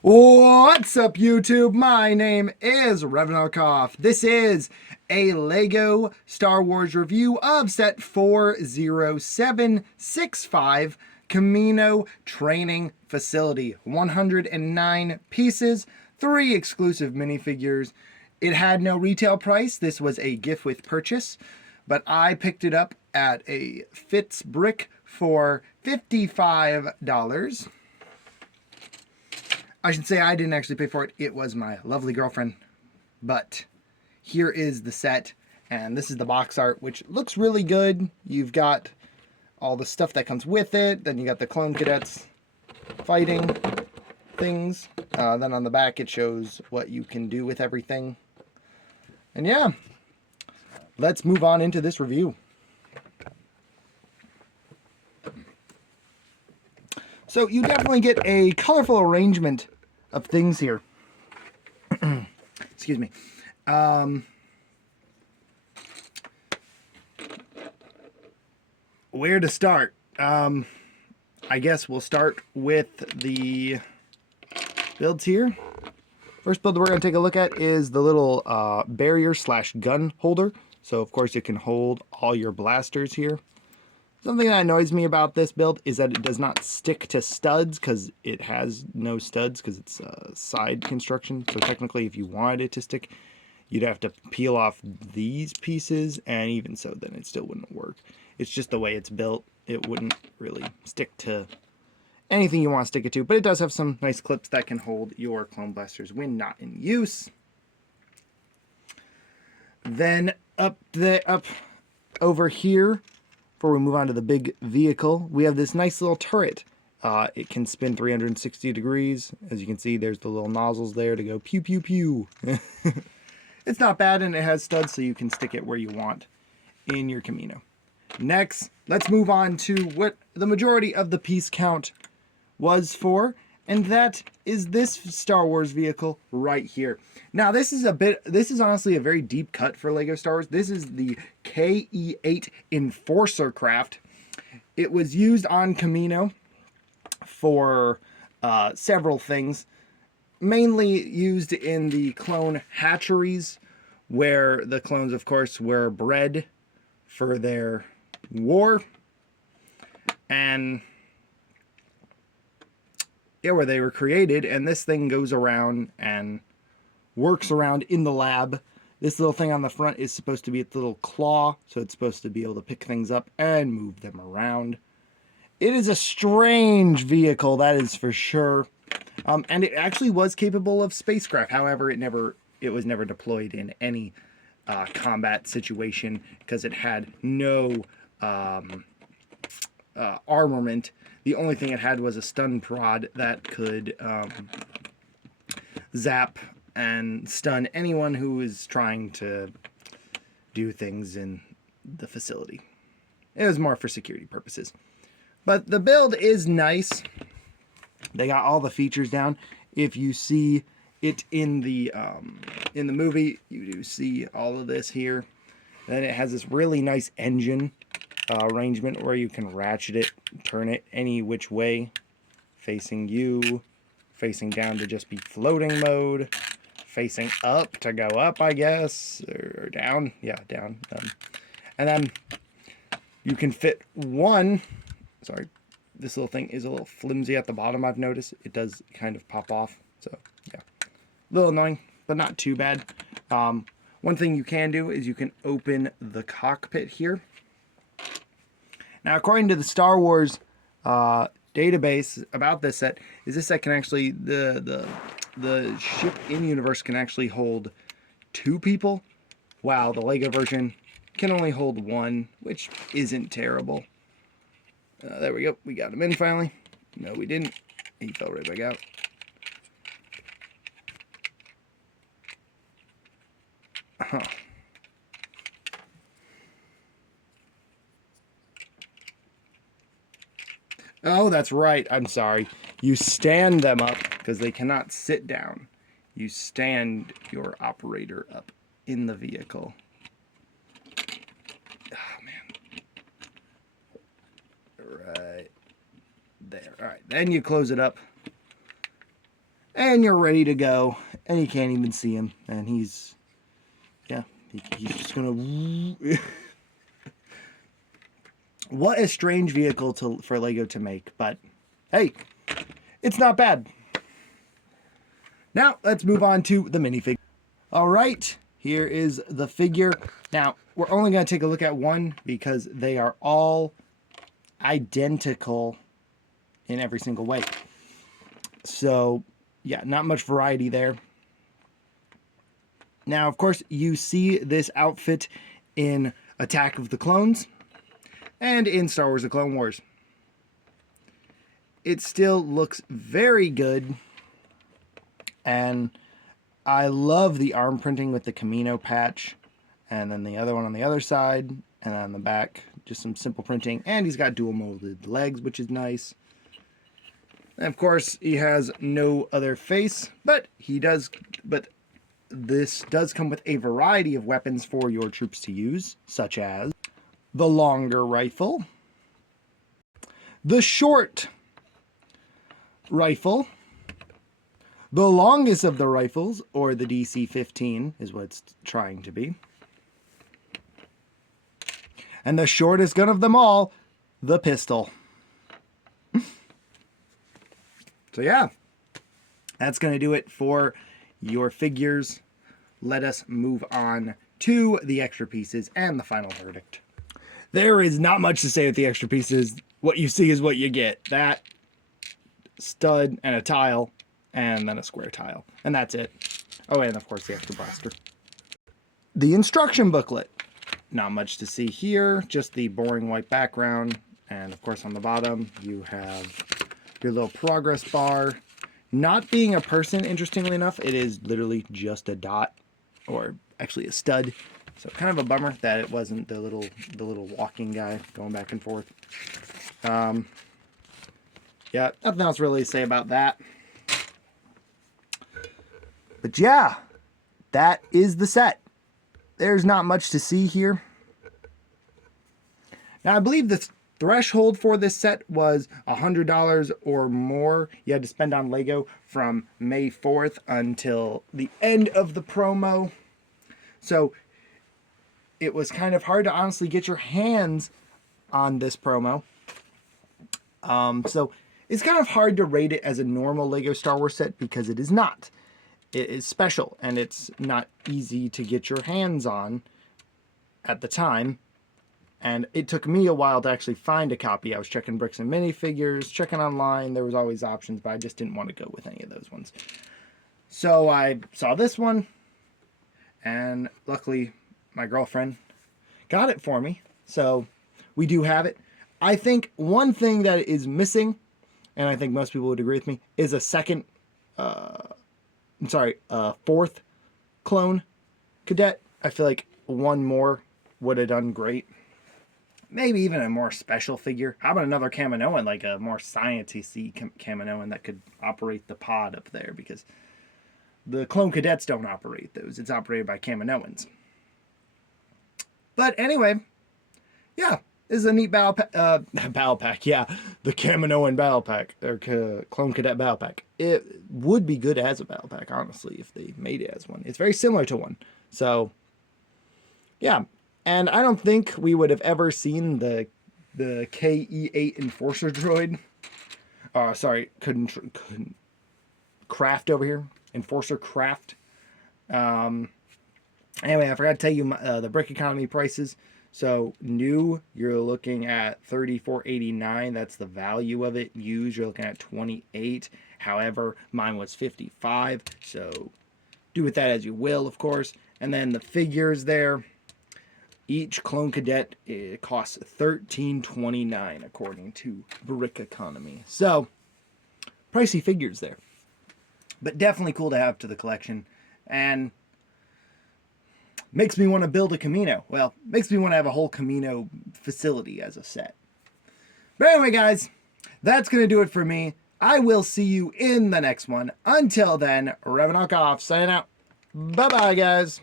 What's up, YouTube? My name is Revanarkov. This is a LEGO Star Wars review of set 40765 Kamino Training Facility. 109 pieces, 3 exclusive minifigures. It had no retail price. This was a gift with purchase, but I picked it up at a Fitz Brick for $55. I should say I didn't actually pay for it. It was my lovely girlfriend. But here is the set, and this is the box art, which looks really good. You've got all the stuff that comes with it. Then you got the clone cadets fighting things. Then on the back it shows what you can do with everything. And yeah, let's move on into this review. So you definitely get a colorful arrangement of things here. Excuse me. Where to start? I guess we'll start with the builds here. First build we're going to take a look at is the little barrier slash gun holder. So of course it can hold all your blasters here. Something that annoys me about this build is that it does not stick to studs because it has no studs because it's a side construction. So technically if you wanted it to stick, you'd have to peel off these pieces, and even so then it still wouldn't work. It's just the way it's built. It wouldn't really stick to anything you want to stick it to, but it does have some nice clips that can hold your clone blasters when not in use. Then up over here, before we move on to the big vehicle, we have this nice little turret. It can spin 360 degrees. As you can see, there's the little nozzles there to go pew pew pew. It's not bad, and it has studs so you can stick it where you want in your Kamino. Next, let's move on to what the majority of the piece count was for, and that is this Star Wars vehicle right here. Now, this is honestly a very deep cut for LEGO Star Wars. This is the KE-8 Enforcer Craft. It was used on Kamino for several things. Mainly used in the clone hatcheries, where the clones, of course, were bred for their war. And yeah, where they were created, and this thing goes around and works around in the lab. This little thing on the front is supposed to be its little claw, so it's supposed to be able to pick things up and move them around. It is a strange vehicle, that is for sure. And it actually was capable of spacecraft. However, it was never deployed in any combat situation because it had no armament. The only thing it had was a stun prod that could zap and stun anyone who was trying to do things in the facility. It was more for security purposes. But the build is nice. They got all the features down. If you see it in the movie, you do see all of this here. Then it has this really nice engine arrangement where you can ratchet it, turn it any which way, facing you, facing down to just be floating mode, facing up to go up, I guess, or down. Yeah, down. And then you can fit one. Sorry, this little thing is a little flimsy at the bottom, I've noticed. It does kind of pop off, so yeah. A little annoying, but not too bad. One thing you can do is you can open the cockpit here. Now, according to the Star Wars database about this set, this set can actually, the ship in universe can actually hold 2 people, while the LEGO version can only hold 1, which isn't terrible. There we go. We got him in finally. No, we didn't. He fell right back out. Huh. Oh, that's right. I'm sorry. You stand them up because they cannot sit down. You stand your operator up in the vehicle. Oh, man. Right there. All right. Then you close it up. and you're ready to go, and you can't even see him, and he's just gonna what a strange vehicle for Lego to make, but hey, it's not bad. Now let's move on to the minifigure. All right, here is the figure. Now we're only going to take a look at one because they are all identical in every single way. So yeah, not much variety there. Now, of course, you see this outfit in Attack of the Clones and in Star Wars: The Clone Wars. It still looks very good, and I love the arm printing with the Kamino patch, and then the other one on the other side, and on the back, just some simple printing, and he's got dual molded legs, which is nice. And of course, he has no other face, but this does come with a variety of weapons for your troops to use, such as the longer rifle, the short rifle, the longest of the rifles, or the DC-15 is what it's trying to be, and the shortest gun of them all, the pistol. So yeah, that's going to do it for your figures. Let us move on to the extra pieces and the final verdict. There is not much to say with the extra pieces. What you see is what you get. That stud and a tile, and then a square tile. And that's it. Oh, and of course the extra blaster. The instruction booklet. Not much to see here. Just the boring white background. And of course on the bottom you have your little progress bar. Not being a person, interestingly enough, it is literally just a dot, or actually a stud. So kind of a bummer that it wasn't the little walking guy going back and forth. Yeah, nothing else really to say about that. But yeah, that is the set. There's not much to see here. Now I believe the threshold for this set was $100 or more you had to spend on Lego from May 4th until the end of the promo. So it was kind of hard to honestly get your hands on this promo. So it's kind of hard to rate it as a normal Lego Star Wars set because it is not. It is special and it's not easy to get your hands on at the time. And it took me a while to actually find a copy. I was checking Bricks and Minifigures, checking online. There was always options, but I just didn't want to go with any of those ones. So I saw this one, and luckily my girlfriend got it for me. So we do have it. I think one thing that is missing, and I think most people would agree with me, is a fourth clone cadet. I feel like one more would have done great. Maybe even a more special figure. How about another Kaminoan, like a more science-y Kaminoan that could operate the pod up there? Because the clone cadets don't operate those. It's operated by Kaminoans. But anyway, yeah, this is a neat battle pack. Yeah, the Kaminoan battle pack, or clone cadet battle pack. It would be good as a battle pack, honestly, if they made it as one. It's very similar to one. So, yeah. And I don't think we would have ever seen the KE-8 Enforcer droid. Couldn't craft over here. Enforcer craft. Anyway, I forgot to tell you the brick economy prices. So new, you're looking at $34.89. That's the value of it. Used, you're looking at $28. However, mine was $55. So do with that as you will, of course. And then the figures there. Each clone cadet costs $13.29 according to Brick Economy. So, pricey figures there. But definitely cool to have to the collection. And makes me want to build a Kamino. Well, makes me want to have a whole Kamino facility as a set. But anyway, guys, that's going to do it for me. I will see you in the next one. Until then, Revenant off, signing out. Bye-bye, guys.